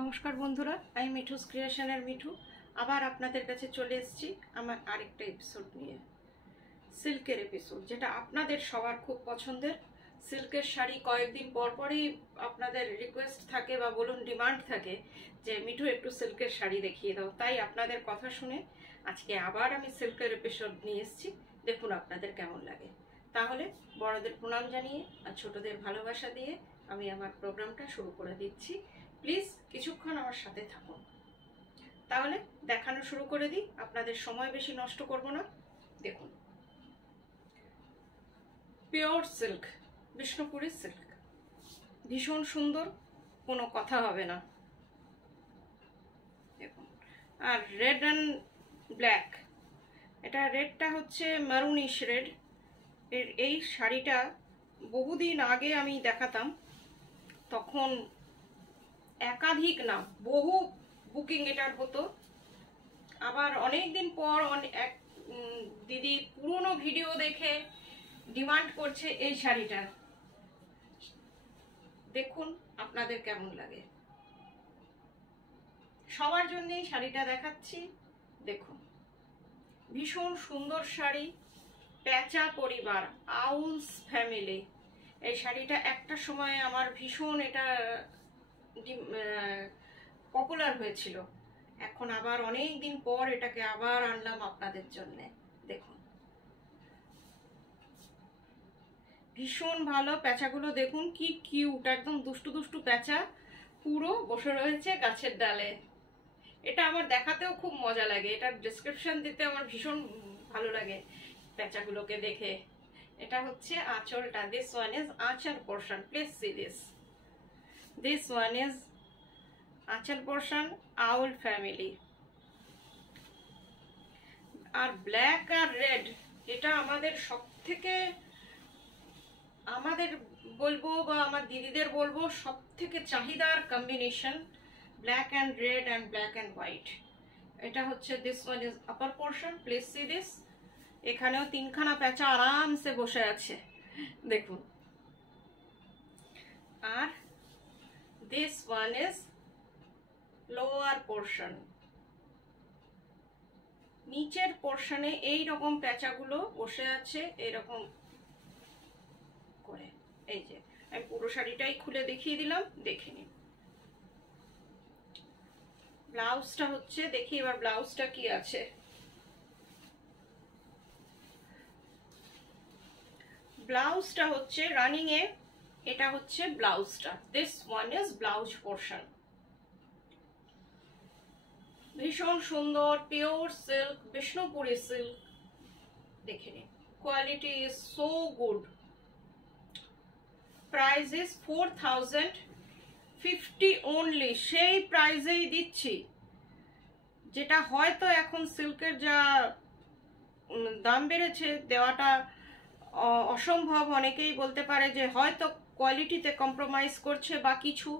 নমস্কার বন্ধুরা, আমি মিঠুস ক্রিয়েশনের মিঠু আবার আপনাদের কাছে চলে এসেছি আমার আরেকটা এপিসোড নিয়ে। সিল্কের এপিসোড, যেটা আপনাদের সবার খুব পছন্দের। সিল্কের শাড়ি কয়েকদিন পর পরই আপনাদের রিকোয়েস্ট থাকে বা বলুন ডিমান্ড থাকে যে মিঠু একটু সিল্কের শাড়ি দেখিয়ে দাও। তাই আপনাদের কথা শুনে আজকে আবার আমি সিল্কের এপিসোড নিয়ে এসেছি। দেখুন আপনাদের কেমন লাগে। তাহলে বড়দের প্রণাম জানিয়ে আর ছোটদের ভালোবাসা দিয়ে আমি আমার প্রোগ্রামটা শুরু করে দিচ্ছি। প্লিজ কিছুক্ষণ আমার সাথে থাকুন। তাহলে দেখানো শুরু করে দিই, আপনাদের সময় বেশি নষ্ট করব না। দেখুন, পিওর সিল্ক, বিষ্ণুপুরি সিল্ক, ভীষণ সুন্দর, কোনো কথা হবে না। দেখুন, আর রেড অ্যান্ড ব্ল্যাক, এটা রেডটা হচ্ছে মারুনিশ রেড। এই শাড়িটা বহুদিন আগে আমি দেখাতাম, তখন একাধিক না বহু বুকিং এটার হতো। আবার অনেক দিন পর এক দিদি পুরনো ভিডিও দেখে ডিমান্ড করছে এই শাড়িটা। দেখুন আপনাদের কেমন লাগে। সবার জন্য এই শাড়িটা দেখাচ্ছি। দেখুন, ভীষণ সুন্দর শাড়ি, প্যাচা পরিবার, আউলস ফ্যামিলি। এই শাড়িটা একটা সময় আমার ভীষণ এটা পপুলার হয়েছিল। এখন আবার অনেক দিন পর এটাকে আবার আনলাম আপনাদের জন্য। দেখুন, ভীষণ ভালো। প্যাঁচাগুলো দেখুন কি কিউট, একদম দুষ্টু দুষ্টু প্যাঁচা, পুরো বসে রয়েছে গাছের ডালে। এটা আমার দেখাতেও খুব মজা লাগে, এটার ডেসক্রিপশন দিতে আমার ভীষণ ভালো লাগে প্যাঁচাগুলোকে দেখে। এটা হচ্ছে আঁচলটা। দিস ওয়ান ইজ আঁচল portion. Please see this. This one is আঁচল পোর্শন, আউল ফ্যামিলি। আর ব্ল্যাক আর রেড, এটা আমাদের সব থেকে, আমাদের বলবো বা আমার দিদিদের বলবো, সব থেকে চাহিদার combination black and red and black and white. এটা হচ্ছে this one is upper portion. Please see this. এখানেও তিনখানা প্যাঁচা আরামসে বসে আছে, দেখুন। আর this one is lower portion. নিচের পোর্শনে এই রকম প্যাঁচাগুলো বসে আছে এরকম করে। এই যে আমি পুরো শাড়িটাই খুলে দেখিয়ে দিলাম, দেখে নিন। ব্লাউজটা হচ্ছে, দেখি এবার ব্লাউজটা কি আছে। ব্লাউজটা হচ্ছে রানিং এ, এটা হচ্ছে ব্লাউজটা। This one is blouse portion. ভীষণ সুন্দর, পিওর সিল্ক, বিষ্ণুপুরি সিল্ক। দেখে নিন, quality is so good. Price is 4050 only. সেই প্রাইসেই দিচ্ছি, যেটা হয়তো এখন সিল্কের যা দাম বেড়েছে দেওয়াটা অসম্ভব। অনেকেই বলতে পারে যে হয়তো কোয়ালিটিতে কম্প্রোমাইজ করছে বা কিছু,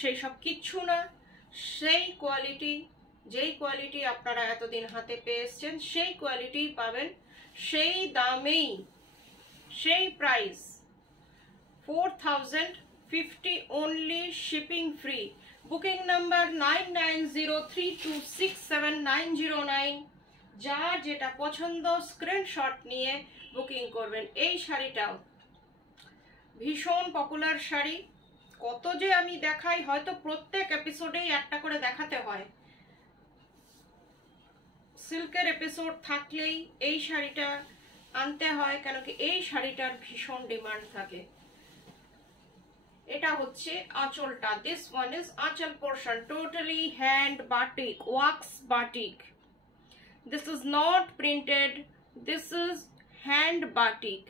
সেই সব কিচ্ছু না। সেই কোয়ালিটি, যেই কোয়ালিটি আপনারা এতদিন হাতে পেয়ে এসছেন, সেই কোয়ালিটি পাবেন, সেই দামেই, সেই price. 4050 only, shipping free. Booking number 9903267909। যার যেটা পছন্দ স্ক্রিনশট নিয়ে বুকিং করবেন। এই শাড়িটাও ভীষণ পপুলার শাড়ি। কত যে আমি দেখাই, হয়তো প্রত্যেক এপিসোডেই একটা করে দেখাতে হয়। সিল্কের এপিসোড থাকলেই এই শাড়িটা আনতে হয়, কেন কি এই শাড়িটার ভীষণ ডিমান্ড থাকে। এটা হচ্ছে আঁচলটা। দিস ওয়ান ইজ আঁচল portion, totally hand batik, wax batik. This is not printed, this is hand batik.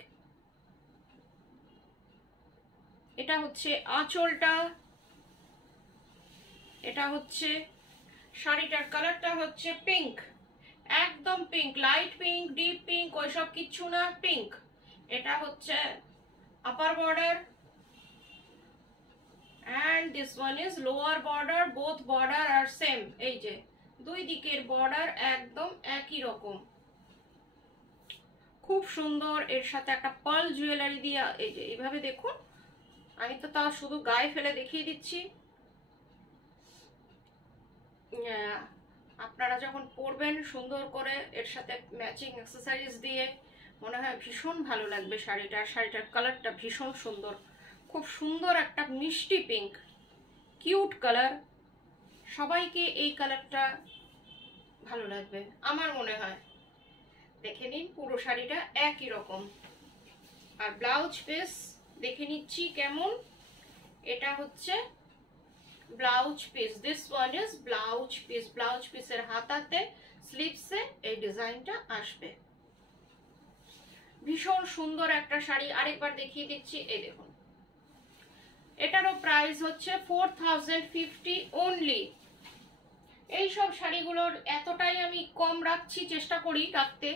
এটা হচ্ছে আঁচলটা। এটা হচ্ছে শাড়িটার কালারটা হচ্ছে পিঙ্ক, একদম pink, light pink, deep pink, ওইসব কিচ্ছু না, পিঙ্ক। এটা হচ্ছে upper border and this one is lower border. both border are same. এই যে দুই দিকের বর্ডার একদম একই রকম, খুব সুন্দর। এর সাথে একটা পার্ল জুয়েলারি দিয়ে, এই যে এইভাবে দেখুন। আমি তো তা শুধু গায়ে ফেলে দেখিয়ে দিচ্ছি। আপনারা যখন পরবেন সুন্দর করে এর সাথে ম্যাচিং অ্যাক্সেসরিজ দিয়ে, মনে হয় ভীষণ ভালো লাগবে শাড়িটা। শাড়িটার কালারটা ভীষণ সুন্দর, খুব সুন্দর একটা মিষ্টি পিঙ্ক, কিউট কালার। সবাইকে এই কালারটা ভালো লাগবে আমার মনে হয়। দেখে নিন পুরো শাড়িটা একই রকম। আর ব্লাউজ পিস দেখে নিচ্ছি কেমন। এটা হচ্ছে blouse piece, this one is blouse piece. Blouse পিসের হাতাতে স্লিভসে এই ডিজাইনটা আসবে। ভীষণ সুন্দর একটা শাড়ি, আরেকবার দেখিয়ে দিচ্ছি। এই দেখুন, এটারও প্রাইস হচ্ছে 4050 অনলি। এইসব শাড়িগুলোর এতটাই আমি কম রাখছি, চেষ্টা করি রাখতে,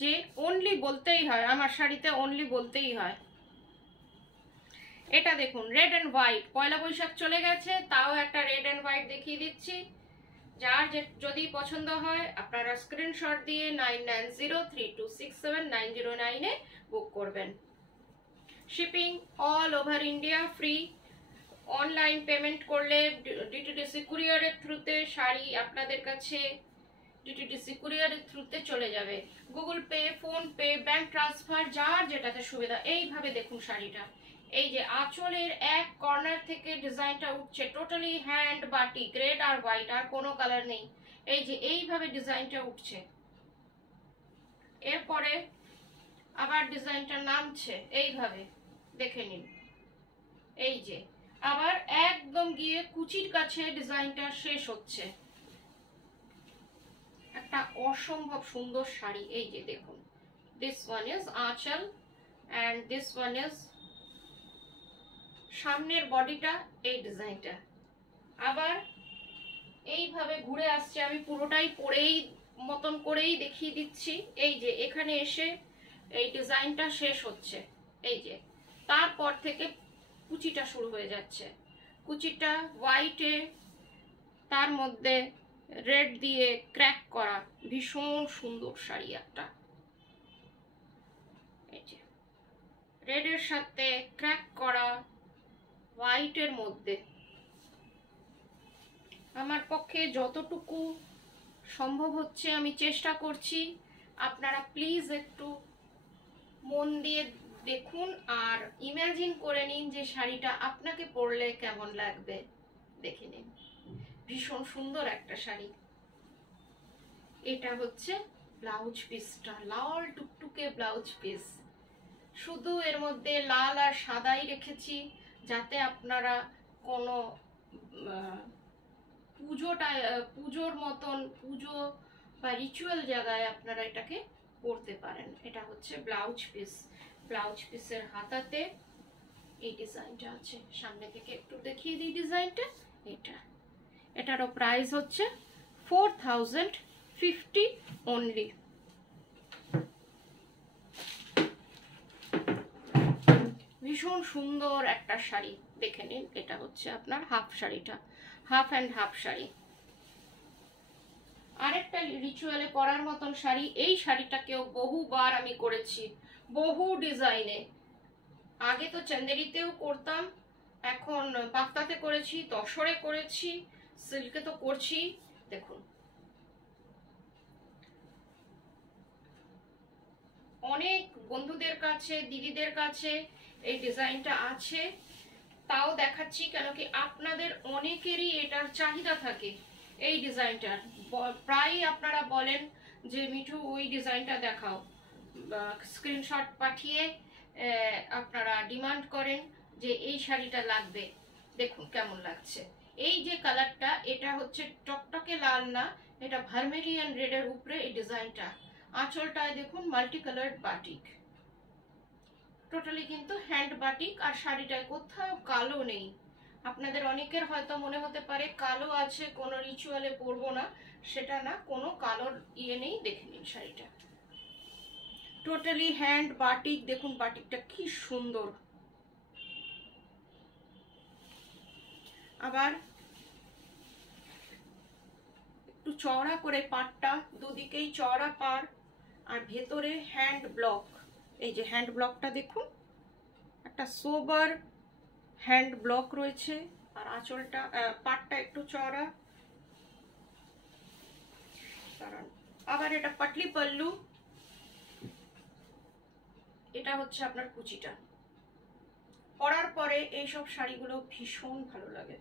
যে অনলি বলতেই হয়, আমার শাড়িতে অনলি বলতেই হয়। এটা দেখুন রেড অ্যান্ড হোয়াইট, পয়লা বৈশাখ চলে গেছে, তাও একটা রেড অ্যান্ড হোয়াইট দেখিয়ে দিচ্ছি। যার যদি পছন্দ হয় আপনারা স্ক্রিনশট দিয়ে 9903267909 বুক করবেন। Shipping all over India free. Online payment করলে ডিটিডিসি কুরিয়ারের থ্রুতে শাড়ি আপনাদের কাছে ডিটিডিসি কুরিয়ারের থ্রুতে চলে যাবে। Google pay, phone pay, bank transfer, যার যেটাতে সুবিধা। এইভাবে দেখুন শাড়িটা, এই যে আঁচলের এক কর্নার থেকে ডিজাইনটা উঠছে, টোটালি হ্যান্ড বাটিক, রেড আর হোয়াইট, আর কোনো কালার নেই। এই যে এইভাবে ডিজাইনটা উঠছে, এরপরে আবার ডিজাইনটা নামছে এইভাবে, দেখে নিন। এই যে আবার একদম গিয়ে কুচির কাছে ডিজাইনটা শেষ হচ্ছে। একটা অসম্ভব সুন্দর শাড়ি। এই যে দেখুন, দিস ওয়ান ইজ আঁচল এন্ড দিস ওয়ান ইজ সামনের বডিটা, এই ডিজাইনটা আবার এইভাবে ঘুরে আসছে। আমি পুরোটাই পরেই মতন করেই দেখিয়ে দিচ্ছি। এই যে এখানে এসে এই ডিজাইনটা শেষ হচ্ছে, এই যে তারপর থেকে কুচিটা শুরু হয়ে যাচ্ছে। কুচিটা হোয়াইটে, তার মধ্যে রেড দিয়ে ক্র্যাক করা, ভীষণ সুন্দর শাড়ি একটা। এই যে রেডের সাথে ক্র্যাক করা হোয়াইটের মধ্যে। আমার পক্ষে যতটুকু সম্ভব হচ্ছে আমি চেষ্টা করছি, আপনারা প্লিজ একটু মন দিয়ে দেখুন আর ইমাজিন করে নিন যে শাড়িটা আপনাকে পরলে কেমন লাগবে। দেখে নিন, ভীষণ সুন্দর একটা শাড়ি। এটা হচ্ছে ব্লাউজ পিসটা, লাল টুকটুকে ব্লাউজ পিস। শুধু এর মধ্যে লাল আর সাদাই রেখেছি, যাতে আপনারা কোনো পুজোর মতন, পুজো বা রিচুয়াল জায়গায় আপনারা এটাকে পরতে পারেন। এটা হচ্ছে ব্লাউজ পিস। ব্লাউজ পিসের হাতাতে এই ডিজাইনটা আছে। সামনে থেকে একটু দেখিয়ে দিই ডিজাইনটা। এটারও প্রাইস হচ্ছে 4050 অনলি। ভীষণ সুন্দর একটা শাড়ি, দেখে নিন। এটা হচ্ছে আপনার হাফ শাড়িটা, হাফ অ্যান্ড হাফ শাড়ি। আরেকটা রিচুয়ালে পরার মতন শাড়ি। এই শাড়িটাকেও বহুবার আমি করেছি, বহু ডিজাইনে। আগে তো চান্দেরিতেও করতাম, এখন বাফতাতে করেছি, তসরে করেছি, সিল্কে তো করছি। দেখুন, অনেক বন্ধুদের কাছে, দিদিদের কাছে এই ডিজাইনটা আছে, তাও দেখাচ্ছি কেন কি আপনাদের অনেকেরই এটার চাহিদা থাকে। এই ডিজাইনটার প্রায় আপনারা বলেন যে মিঠু ওই ডিজাইনটা দেখাও, স্ক্রিনশট পাঠিয়ে আপনারা ডিমান্ড করেন যে এই শাড়িটা লাগবে। দেখুন কেমন লাগছে। এই যে কালারটা, এটা হচ্ছে টকটকে লাল না, এটা ভার্মেলিয়ান রেডের উপরে এই ডিজাইনটা। আঁচলটায় দেখুন মাল্টি কালার বাটিক, টোটালি কিন্তু হ্যান্ড বাটিক। আর শাড়িটায় কোথাও কালো নেই। আপনাদের অনেকের হয়তো মনে হতে পারে কালো আছে, কোনো রিচুয়ালে পরবো না, সেটা না, কোনো কালোর ইয়ে নেই। দেখে নিন শাড়িটা, টোটালি হ্যান্ড বাটিক। দেখুন বাটিকটা কি সুন্দর। আবার একটু চওড়া করে পাড়টা, দুদিকেই চওড়া পাড়, আর ভেতরে হ্যান্ড ব্লক। এই যে হ্যান্ড ব্লকটা দেখুন, একটা সোবার হ্যান্ড ব্লক রয়েছে। আর আঁচলটা, পাড়টা একটু চওড়া, দাঁড়ান, আবার এটা পাটলি পাল্লু, এটা হচ্ছে আপনার কুচিটা। পরার পরে এইসব শাড়িগুলো ভীষণ ভালো লাগে।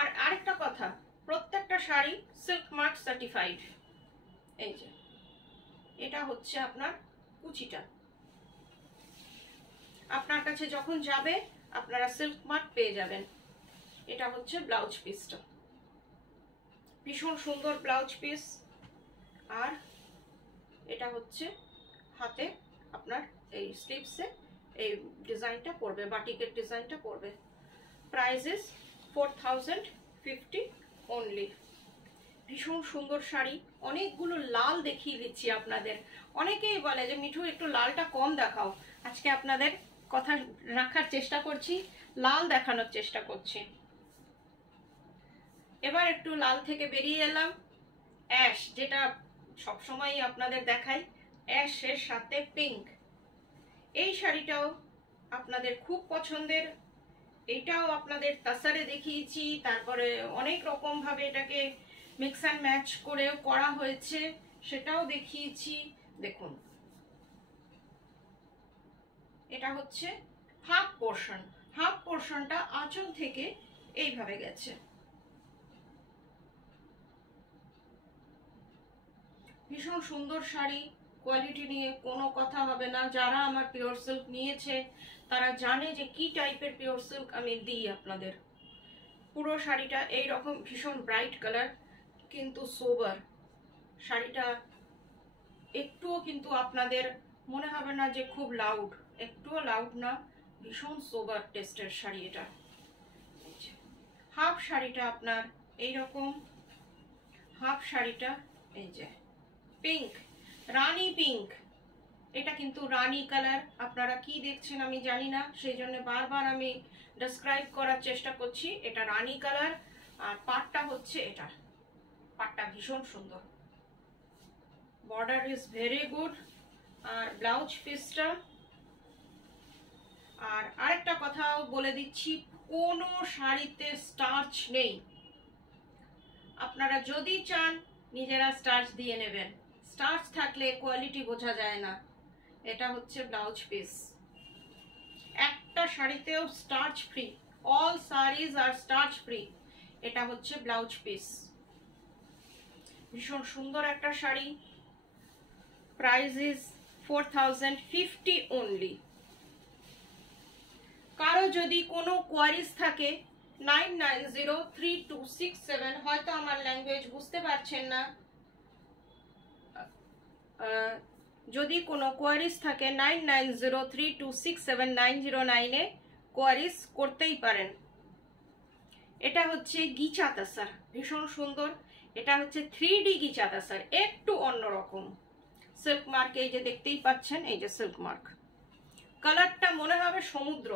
আর আরেকটা কথা, প্রত্যেকটা শাড়ি সিল্ক মার্ক সার্টিফাইড। এই যে এটা হচ্ছে আপনার কুচিটা, আপনার কাছে যখন যাবে আপনারা সিল্ক মার্ক পেয়ে যাবেন। এটা হচ্ছে ব্লাউজ পিসটা, ভীষণ সুন্দর ব্লাউজ পিস। আর এটা হচ্ছে হাতে আপনার এই স্লিভসে এই ডিজাইনটা পড়বে, বাটিকের ডিজাইনটা পড়বে। Price is 4050 only. ভীষণ সুন্দর শাড়ি। অনেকগুলো লাল দেখিয়ে দিচ্ছি আপনাদের। অনেকেই বলে যে মিঠু একটু লালটা কম দেখাও, আজকে আপনাদের কথা রাখার চেষ্টা করছি, লাল দেখানোর চেষ্টা করছি। এবার একটু লাল থেকে বেরিয়ে এলাম, অ্যাশ, যেটা সবসময় আপনাদের দেখাই, অ্যাশের সাথে পিঙ্ক। এই শাড়িটাও আপনাদের খুব পছন্দের। এটাও আপনাদের তাসারে দেখিয়েছি, তারপরে অনেক রকম ভাবে এটাকে মিক্স অ্যান্ড ম্যাচ করেও করা হয়েছে, সেটাও দেখিয়েছি। দেখুন, এটা হচ্ছে হাফ পোর্শন, হাফ পোর্শনটা আঁচল থেকে এইভাবে গেছে। ভীষণ সুন্দর শাড়ি, কোয়ালিটি নিয়ে কোনো কথা হবে না। যারা আমার পিওর সিল্ক নিয়েছে তারা জানে যে কি টাইপের পিওর সিল্ক আমি দিই আপনাদের। পুরো শাড়িটা এই রকম ভীষণ ব্রাইট কালার, কিন্তু সোবার শাড়িটা। একটুও কিন্তু আপনাদের মনে হবে না যে খুব লাউড, একটুও লাউড না, ভীষণ সোবার টেস্টের শাড়ি এটা। হাফ শাড়িটা আপনার এইরকম, হাফ শাড়িটা এই যে পিঙ্ক, রানী পিঙ্ক। এটা কিন্তু রানী কালার, আপনারা কি দেখছেন আমি জানি না, সেই জন্য বারবার আমি ডেসক্রাইব করার চেষ্টা করছি। এটা রানী কালার, আর পাটটা হচ্ছে এটা, পাটটা ভীষণ সুন্দর, বর্ডার ইজ ভেরি গুড। আর ব্লাউজ পিসটা, আর আরেকটা কথাও বলে দিচ্ছি, কোনো শাড়িতে স্টার্চ নেই। আপনারা যদি চান নিজেরা স্টার্চ দিয়ে নেবেন, স্টার্চ থাকলে কোয়ালিটি বোঝা যায় না। এটা হচ্ছে ব্লাউজ পিস, একটা শাড়িতেও স্টার্চ ফ্রি, অল শাড়িজ আর স্টার্চ ফ্রি। এটা হচ্ছে ব্লাউজ পিস, ভীষণ সুন্দর একটা শাড়ি। Price is 4050 only. কারো যদি কোনো কোয়ারিজ থাকে 99032667, হয়তো আমার ল্যাঙ্গুয়েজ বুঝতে পারছেন না, যদি কোনো কোয়ারিজ থাকে 9903267909 কোয়ারিজ করতেই পারেন। এটা হচ্ছে গিচা তাসার, ভীষণ সুন্দর। এটা হচ্ছে 3D গিচা তাসার, একটু অন্যরকম। সিল্ক মার্ক এই যে দেখতেই পাচ্ছেন, এই যে সিল্ক মার্ক। কালারটা মনে হবে সমুদ্র,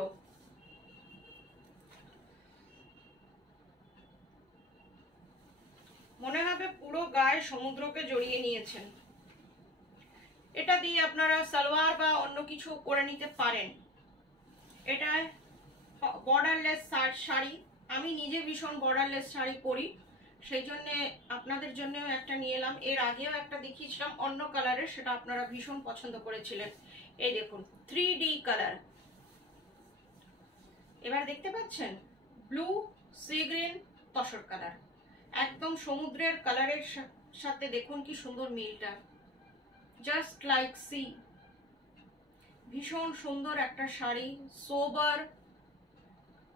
মনে হবে পুরো গায়ে সমুদ্রকে জড়িয়ে নিয়েছেন। এটা দিয়ে আপনারা সালোয়ার বা অন্য কিছু করে নিতে পারেন। এটা বর্ডারলেস শাড়ি, আমি নিজে ভীষণ বর্ডারলেস শাড়ি পরি, সেই জন্যে আপনাদের জন্যও একটা নিয়ে এলাম। এর আগেও একটা দেখিয়েছিলাম অন্য কালারের, সেটা আপনারা ভীষণ পছন্দ করেছিলেন। এই দেখুন 3D কালার। এবার দেখতে পাচ্ছেন blue, sea green, tussar colour, একদম সমুদ্রের কালারের সাথে দেখুন কি সুন্দর মিলটা, জাস্ট লাইক সি। ভীষণ সুন্দর একটা শাড়ি, সোবার।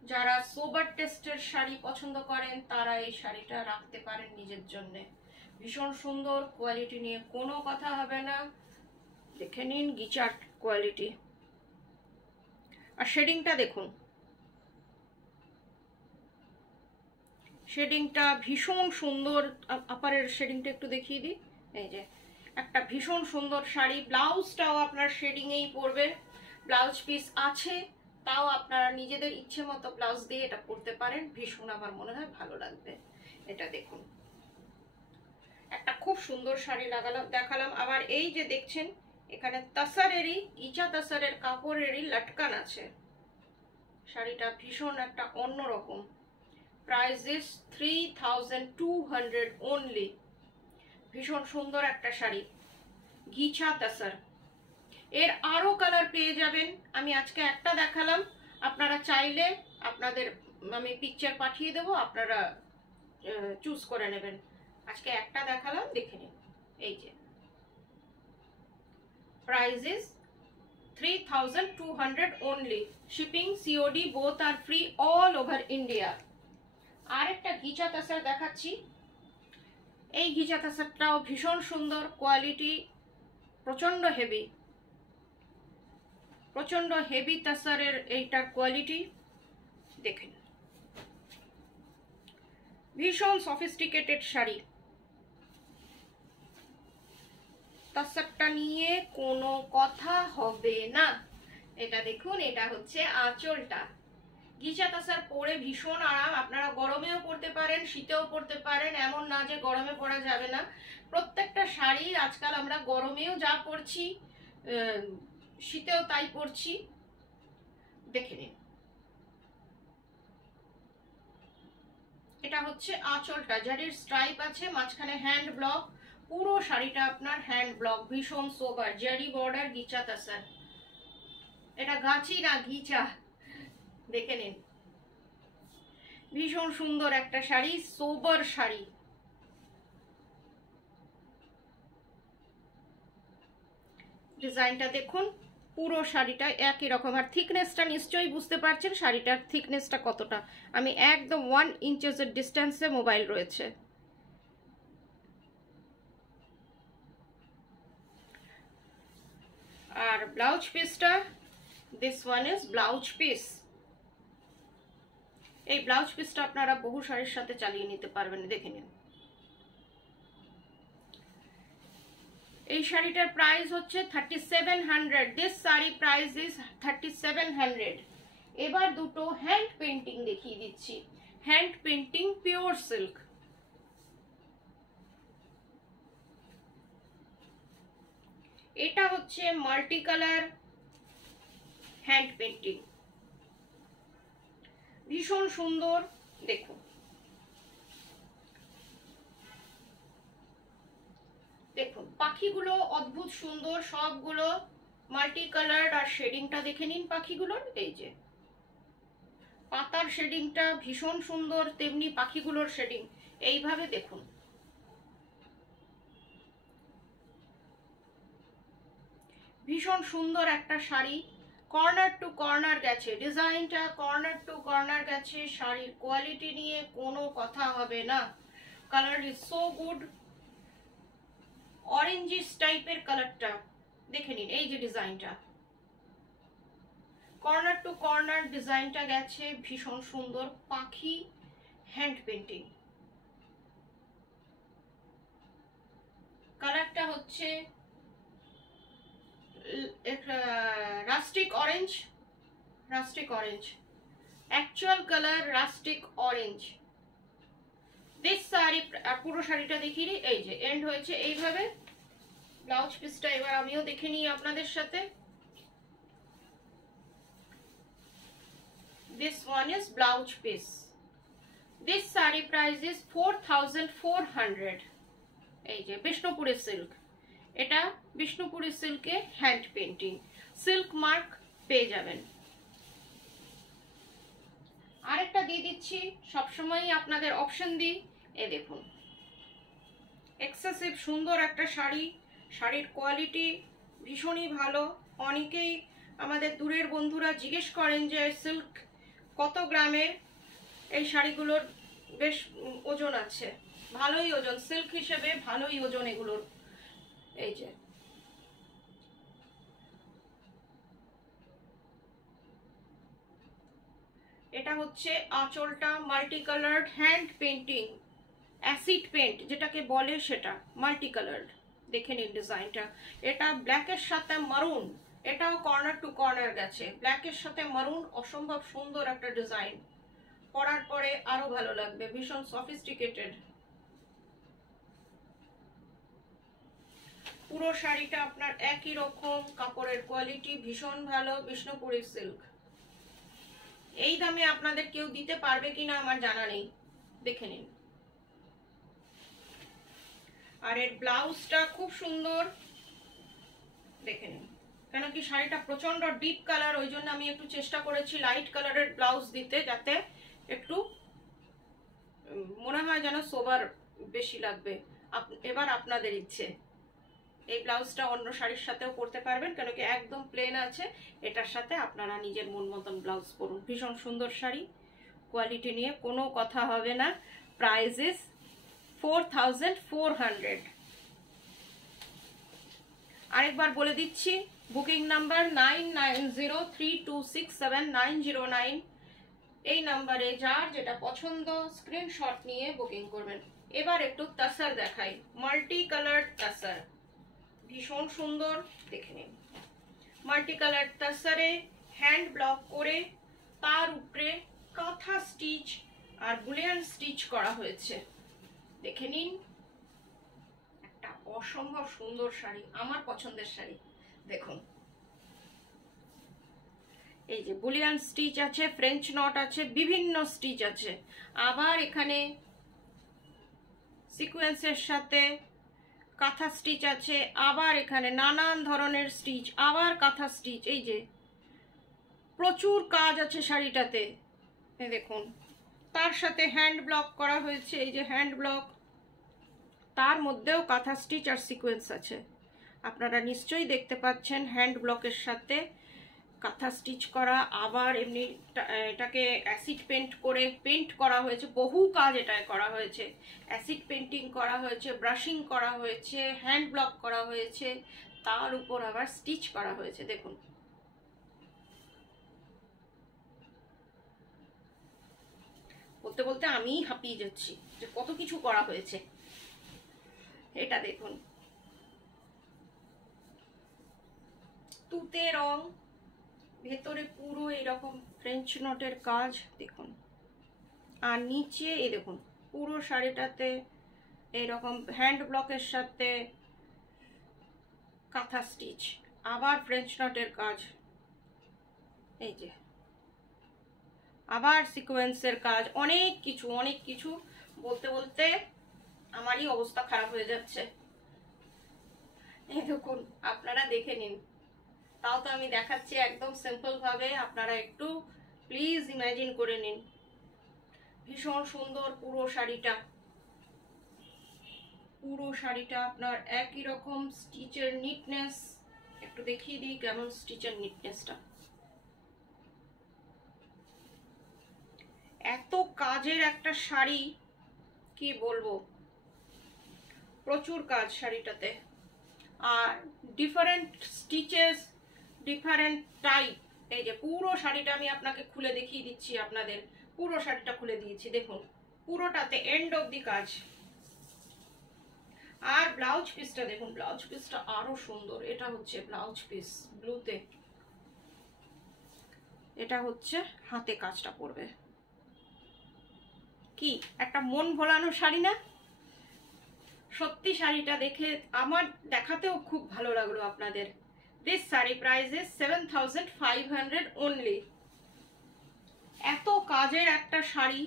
যারা সোবার টেস্টের শাড়ি পছন্দ করেন তারা এই শাড়িটা রাখতে পারেন নিজের জন্য। ভীষণ সুন্দর, কোয়ালিটি নিয়ে কোনো কথা হবে না। দেখে নিন গিচার কোয়ালিটি, আর শেডিংটা দেখুন, শেডিংটা ভীষণ সুন্দর। আপারের শেডিংটা একটু দেখিয়ে দিই, এই যে একটা ভীষণ সুন্দর শাড়ি। ব্লাউজটাও আপনার শেডিংয়েই পরবে, ব্লাউজ পিস আছে, তাও আপনারা নিজেদের ইচ্ছে মতো ব্লাউজ দিয়ে এটা পরতে পারেন, ভীষণ আমার মনে হয় ভালো লাগবে। এটা দেখুন, একটা খুব সুন্দর শাড়ি দেখালাম। আবার এই যে দেখছেন এখানে তাসারেরই, ইচা তাসারের কাপড়েরই লটকান আছে। শাড়িটা ভীষণ একটা অন্যরকম, প্রাইস ইজ 3200 অনলি। ভীষণ সুন্দর একটা শাড়ি, ঘিচা তাসার। এর আরো কালার পেয়ে যাবেন, আমি আজকে একটা দেখালাম, আপনারা চাইলে আপনাদের আমি পিকচার পাঠিয়ে দেবো, আপনারা চুজ করে নেবেন। আজকে একটা দেখালাম, দেখে নিন। এই যে price is 3200 only, shipping COD both are free all over India। আরেকটা ঘিচা তাসার দেখাচ্ছি। এই ঘিচা তাসারটাও ভীষণ সুন্দর, কোয়ালিটি প্রচন্ড হেভি, প্রচন্ড হেভি তাসারের এইটার কোয়ালিটি দেখেন, ভীষণ সফিস্টিকেটেড শাড়ি। তাসারটা নিয়ে কোনো কথা হবে না। এটা দেখুন, এটা হচ্ছে আঁচলটা। ঘিচা তাসার পরে ভীষণ আরাম, আপনারা গরমেও পরতে পারেন, শীতেও পরতে পারেন, এমন না যে গরমে পরা যাবে না। প্রত্যেকটা শাড়ি আজকাল আমরা গরমেও যা পরছি, শীতেও তাই পরছি। দেখে নিন, এটা হচ্ছে আঁচলটা, জারির স্ট্রাইপ আছে, মাঝখানে হ্যান্ড ব্লক, পুরো শাড়িটা আপনার হ্যান্ড ব্লক, ভীষণ সোবার, জারি বর্ডার, ঘিচা তাসার। এটা গাছি না, ঘিচা। দেখে নিন, ভীষণ সুন্দর একটা শাড়ি, সোবার শাড়ি। ডিজাইনটা দেখুন, পুরো শাড়িটা একই রকম। আর থিকনেসটা নিশ্চয়ই বুঝতে পারছেন শাড়িটার থিকনেসটা কতটা। আমি একদম 1 ইঞ্চের ডিস্টেন্সে মোবাইল রয়েছে। আর ব্লাউজ পিসটা, this one is blouse piece. এই ব্লাউজ পিসটা আপনারা বহু শাড়ির সাথে চালিয়ে নিতে পারবেন, দেখে নিন। এই শাড়িটার প্রাইস হচ্ছে 3700। This sari price is 3700। এবার দুটো হ্যান্ড পেন্টিং দেখিয়ে দিচ্ছি, হ্যান্ড পেন্টিং পিওর সিল্ক। এটা হচ্ছে মাল্টি কালার হ্যান্ড পেন্টিং, ভীষণ সুন্দর। দেখুন, দেখুন পাখিগুলো অদ্ভুত সুন্দর, সবগুলো মাল্টি কালার। আর শেডিংটা দেখে নিন পাখিগুলোর, এই যে পাতার শেডিংটা ভীষণ সুন্দর, তেমনি পাখিগুলোর শেডিং এইভাবে দেখুন। ভীষণ সুন্দর একটা শাড়ি, কর্নার টু কর্নার গেছে ডিজাইনটা, কর্নার টু কর্নার গেছে। শাড়ির কোয়ালিটি নিয়ে কোনো কথা হবে না। Colour is so good, orangish টাইপের কালারটা দেখে নিন। এই যে ডিজাইনটা, কর্নার টু কর্নার ডিজাইনটা গেছে, ভীষণ সুন্দর, পাখি হ্যান্ড পেন্টিং। কালারটা হচ্ছে rustic orange, rustic orange, actual colour rustic orange. This sari, পুরো শাড়িটা দেখিয়ে দিই। এই যে এন্ড হয়েছে এইভাবে। ব্লাউজ পিসটা এবার আমিও দেখে নিই আপনাদের সাথে। This one is blouse piece. This saree price is 4400। এই যে বিষ্ণুপুরের সিল্ক, এটা বিষ্ণুপুরের সিল্কে হ্যান্ড পেন্টিং, সিল্ক মার্ক পেয়ে যাবেন। আরেকটা দিয়ে দিচ্ছি, সবসময় আপনাদের অপশন দিই। এ দেখুন, এক্সেসিভ সুন্দর একটা শাড়ি, শাড়ির কোয়ালিটি ভীষণই ভালো। অনেকেই আমাদের দূরের বন্ধুরা জিজ্ঞেস করেন যে সিল্ক কত গ্রামের। এই শাড়িগুলোর বেশ ওজন আছে, ভালোই ওজন, সিল্ক হিসেবে ভালোই ওজন এগুলোর। এই যে এটা হচ্ছে আঁচলটা, multi coloured hand painting, acid paint যেটাকে বলে, সেটা মাল্টি কালার্ড। দেখে নিন ডিজাইনটা, এটা ব্ল্যাকের সাথে মারুন, এটাও কর্নার টু কর্নার গেছে, ব্ল্যাকের সাথে মারুন, অসম্ভব সুন্দর একটা ডিজাইন। পরার পরে আরো ভালো লাগবে, ভীষণ সফিস্টিকেটেড। পুরো শাড়িটা আপনার একই রকম, কাপড়ের কোয়ালিটি ভীষণ ভালো, বিষ্ণুপুরি সিল্ক। এই দামে আপনাদের কেউ দিতে পারবে কিনা আমার জানা নেই, দেখে নিন। আর এর ব্লাউজটা খুব সুন্দর, দেখে নিন। কেন কি শাড়িটা প্রচন্ড ডিপ কালার, ওই জন্য আমি একটু চেষ্টা করেছি লাইট কালারের ব্লাউজ দিতে, যাতে একটু মনে হয় যেন সোবার বেশি লাগবে। এবার আপনাদের ইচ্ছে, এই ব্লাউজটা অন্য শাড়ির সাথেও পরতে পারবেন, কেন কি একদম প্লেন আছে, এটার সাথে আপনারা নিজের মন মতন ব্লাউজ পরুন। ভীষণ সুন্দর শাড়ি, কোয়ালিটি নিয়ে কোনো কথা হবে না। Price is 4400। আরেকবার বলে দিচ্ছি, বুকিং নাম্বার 9903267909। এই নাম্বারে যার যেটা পছন্দ স্ক্রিনশট নিয়ে বুকিং করবেন। এবার একটু তাসার দেখাই, মাল্টি কালার তাসার, ভীষণ সুন্দর, দেখে নিন। মাল্টি কালার তাসারে হ্যান্ড ব্লক করে তার উপরে কাঁথা স্টিচ আর বুলিয়ান স্টিচ করা হয়েছে, দেখে নিন। একটা অসম্ভব সুন্দর শাড়ি, আমার পছন্দের শাড়ি। দেখুন, এই যে বুলিয়ান স্টিচ আছে, ফ্রেঞ্চ নট আছে, বিভিন্ন স্টিচ আছে। আবার এখানে সিকোয়েন্সের সাথে কাঁথা স্টিচ আছে, আবার এখানে নানান ধরনের স্টিচ, আবার কাঁথা স্টিচ। এই যে প্রচুর কাজ আছে শাড়িটাতে, দেখুন। তার সাথে হ্যান্ড ব্লক করা হয়েছে, এই যে হ্যান্ড ব্লক, তার মধ্যেও কাঁথা স্টিচ আর সিকোয়েন্স আছে। আপনারা নিশ্চয়ই দেখতে পাচ্ছেন হ্যান্ড ব্লকের সাথে কাঁথা স্টিচ করা। আবার এমনি এটাকে অ্যাসিড পেন্ট করে পেন্ট করা হয়েছে, বহু কাজ এটায় করা হয়েছে। অ্যাসিড পেন্টিং করা হয়েছে, ব্রাশিং করা হয়েছে, হ্যান্ড ব্লক করা হয়েছে, তার উপর আবার স্টিচ করা হয়েছে। দেখুন, বলতে বলতে আমিই হাঁপিয়ে যাচ্ছি যে কত কিছু করা হয়েছে। এটা দেখুন, তুতে রং, ভেতরে পুরো এরকম ফ্রেঞ্চ নটের কাজ, দেখুন। আর নিচে এই দেখুন, পুরো শাড়িটাতে এইরকম হ্যান্ড ব্লকের সাথে কাঁথা স্টিচ, আবার ফ্রেঞ্চ নটের কাজ, এই যে আবার সিকোয়েন্সের কাজ, অনেক কিছু অনেক কিছু। বলতে বলতে আমারই অবস্থা খারাপ হয়ে যাচ্ছে। এই দেখুন, আপনারা দেখে নিন। তাও তো আমি দেখাচ্ছি একদম সিম্পল ভাবে, আপনারা একটু প্লিজ ইমাজিন করে নিন। ভীষণ সুন্দর পুরো শাড়িটা, পুরো শাড়িটা আপনার একই রকম স্টিচের নিটনেস। একটু দেখিয়ে দিই কেমন স্টিচের নিটনেসটা। এত কাজের একটা শাড়ি, কি বলবো, প্রচুর কাজ শাড়িটাতে। আর ডিফারেন্ট স্টিচেস, ডিফারেন্ট টাইপ। এই যে পুরো শাড়িটা আমি আপনাকে খুলে দেখিয়ে দিচ্ছি, আপনাদের পুরো শাড়িটা খুলে দিয়েছি, দেখুন পুরোটাতে এন্ড অবধি কাজ। আর ব্লাউজ পিসটা দেখুন, ব্লাউজ পিসটা আরো সুন্দর। এটা হচ্ছে ব্লাউজ পিস ব্লুতে, এটা হচ্ছে হাতে কাজটা পড়বে। কি একটা মন ভোলানো শাড়ি না? সত্যি শাড়িটা দেখে আমার দেখাতেও খুব ভালো লাগলো আপনাদের। This sari price is 7500 only. এত কাজের একটা শাড়ি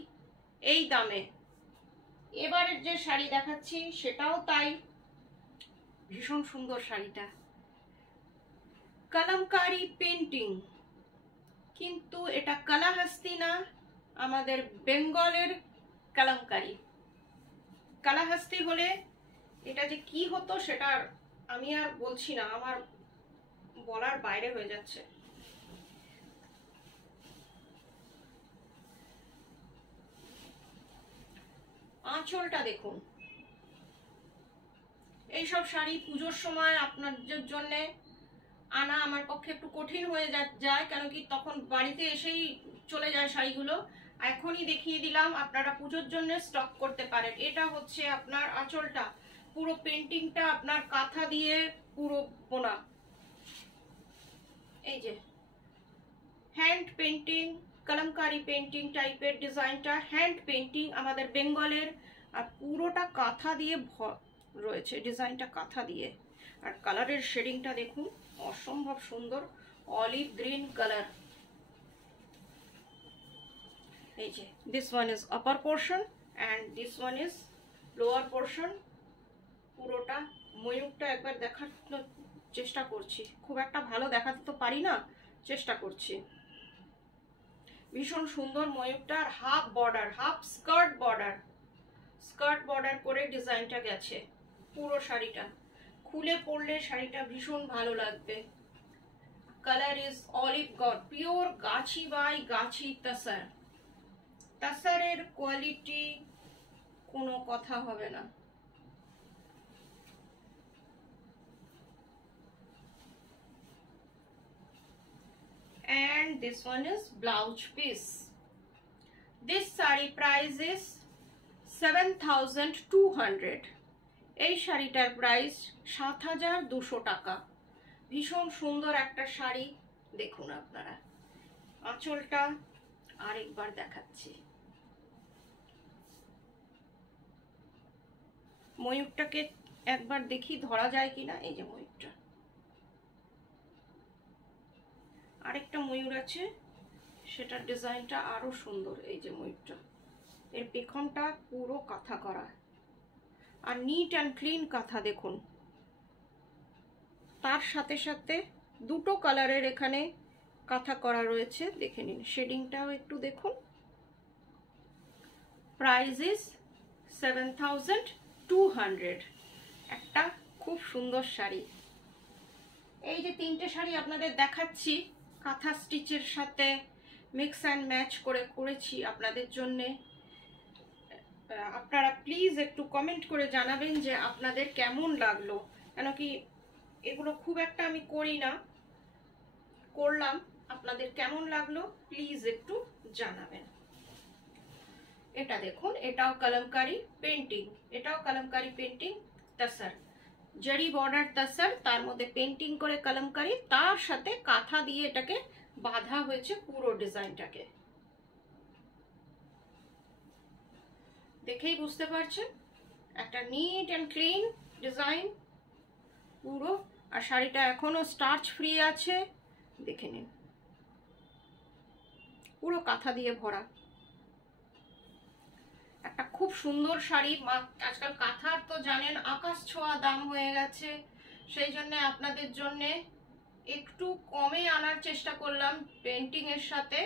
এই দামে। এবারের যে শাড়ি দেখাচ্ছি সেটাও তাই, ভীষণ সুন্দর শাড়িটা। কলমকারি পেন্টিং, কিন্তু এটা কালাহাস্তি না, আমাদের বেঙ্গলের কলমকারি। কালাহাস্তি হলে এটা যে কি হতো সেটা আমি আর বলছি না, আমার বলার বাইরে হয়ে যাচ্ছে। আঁচলটা দেখুন। এইসব শাড়ি পুজোর সময় আপনাদের জন্য আনা আমার পক্ষে একটু কঠিন হয়ে যায়, কেন কি তখন বাড়িতে এসেই চলে যায় শাড়িগুলো। এখনই দেখিয়ে দিলাম, আপনারা পুজোর জন্য স্টক করতে পারেন। এটা হচ্ছে আপনার আঁচলটা, পুরো পেন্টিংটা আপনার কাঁথা দিয়ে পুরো বোনা। এই যে হ্যান্ড পেন্টিং, কলমকারি পেন্টিং টাইপের ডিজাইনটা, হ্যান্ড পেন্টিং আমাদের বেঙ্গলের। আর পুরোটা কাঁথা দিয়ে রয়েছে, ডিজাইনটা কাঁথা দিয়ে। আর কালারের শেডিংটা দেখুন, অসম্ভব সুন্দর, অলিভ গ্রিন কালার। এই যে this one is upper portion and this one is lower portion. পুরোটা ময়ূরটা একবার দেখার চেষ্টা করছি, খুব একটা ভালো দেখাতে তো পারি না, চেষ্টা করছি। ভীষণ সুন্দর ময়ূরটা, আর half border, half skirt border করে ডিজাইনটা গেছে। পুরো শাড়িটা খুলে পরলে শাড়িটা ভীষণ ভালো লাগবে। Colour is olive god, pure Gachhi by Gachhi তাসার। তাসারের quality কোনো কথা হবে না। And this one is blouse piece. This saree price is 7,200. এই শাড়িটার প্রাইস 7,200 টাকা। ভীষণ সুন্দর একটা শাড়ি। দেখুন আপনারা আঁচলটা আরেকবার দেখাচ্ছি। ময়ূরটাকে একবার দেখি ধরা যায় কিনা। এই যে ময়ূরটা, আরেকটা ময়ূর আছে, সেটার ডিজাইনটা আরো সুন্দর। এই যে ময়ূরটা, এর পেখমটা পুরো কাঁথা করা, আর নিট অ্যান্ড ক্লিন কাঁথা। দেখুন তার সাথে সাথে দুটো কালারের এখানে কাঁথা করা রয়েছে, দেখে নিন। শেডিংটাও একটু দেখুন। Price is 7,200। একটা খুব সুন্দর শাড়ি। এই যে তিনটে শাড়ি আপনাদের দেখাচ্ছি, কাঁথা স্টিচের সাথে মিক্স অ্যান্ড ম্যাচ করে করেছি আপনাদের জন্যে। আপনারা প্লিজ একটু কমেন্ট করে জানাবেন যে আপনাদের কেমন লাগলো, কেন কি এগুলো খুব একটা আমি করি না, করলাম। আপনাদের কেমন লাগলো প্লিজ একটু জানাবেন। এটা দেখুন, এটাও কলমকারি পেন্টিং, এটাও কলমকারি পেন্টিং তাসার, জরি বর্ডার তাসার, তার মধ্যে পেন্টিং করে কলমকারি, তার সাথে কাঁথা দিয়ে এটাকে বাঁধা হয়েছে পুরো ডিজাইনটাকে। দেখেই বুঝতে পারছেন একটা নিট অ্যান্ড ক্লিন ডিজাইন পুরো। আর শাড়িটা এখনো স্টার্চ ফ্রি আছে, দেখে নিন। পুরো কাঁথা দিয়ে ভরা একটা খুব সুন্দর শাড়ি। আজকাল কাঁথার তো জানেন আকাশ ছোঁয়া দাম হয়ে গেছে, সেই জন্য আপনাদের জন্য একটু কমে আনার চেষ্টা করলাম পেন্টিং এর সাথে।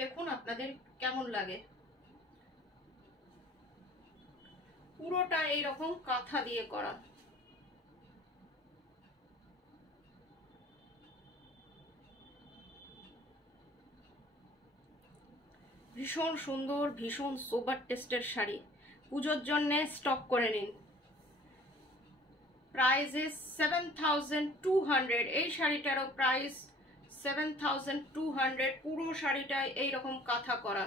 দেখুন আপনাদের কেমন লাগে। পুরোটা এইরকম কাঁথা দিয়ে করা। ভীষণ সুন্দর, ভীষণ সোবার টেস্টের শাড়ি। পুজোর জন্য স্টক করে নিন। Price is 7,200। এই শাড়িটারও প্রাইস 7,200। পুরো শাড়িটা এইরকম কাঁথা করা।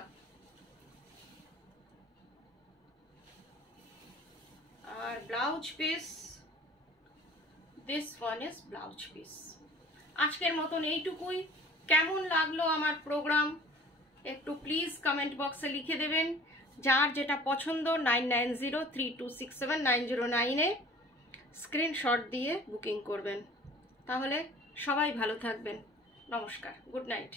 আর blouse piece, this one is blouse piece. আজকের মতন এইটুকুই। কেমন লাগলো আমার প্রোগ্রাম একটু প্লিজ কমেন্ট বক্সে লিখে দেবেন। যার যেটা পছন্দ 9903267909-এ স্ক্রিনশট দিয়ে বুকিং করবেন। তাহলে সবাই ভালো থাকবেন। নমস্কার, গুড নাইট।